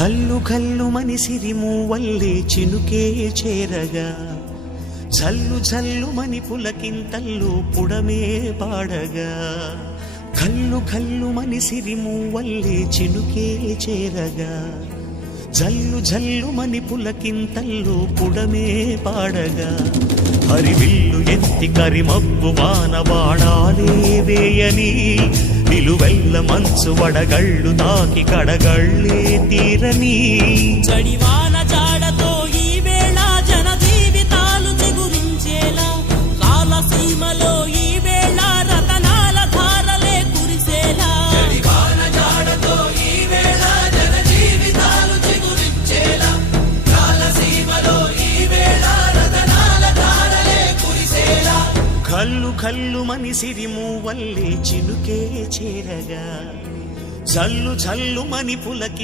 కల్లు కల్లు మని సిరిమూవల్లే చినుకే చేరగా జల్లు జల్లు మని పులకింతల్లు పుడమే పాడగా కల్లు కల్లు మని సిరిమూవల్లే చినుకే చేరగా జల్లు జల్లు మని పులకింతల్లు పుడమే పాడగా హరివిల్లు ఎత్తి కరిమబ్బు వానవాడాలే వేయని నిలువెల్ల మంచు వడగళ్ళు తాకి కడగళ్ళే తీరని చడివాన జాడతో ఈ వేళ జన జీవితాలు చిగురించేలా కాలసీమలో ఈ వేళ రతనాల ధారలే కురిసేలా చడివాన జాడతో ఈ వేళ జన జీవితాలు చిగురించేలా కాలసీమలో ఈ వేళ రతనాల ధారలే కురిసేలా కల్లు కల్లు మని సిరిమూవల్లే చినుకే చేరగా జల్లు జల్లు మని పులకి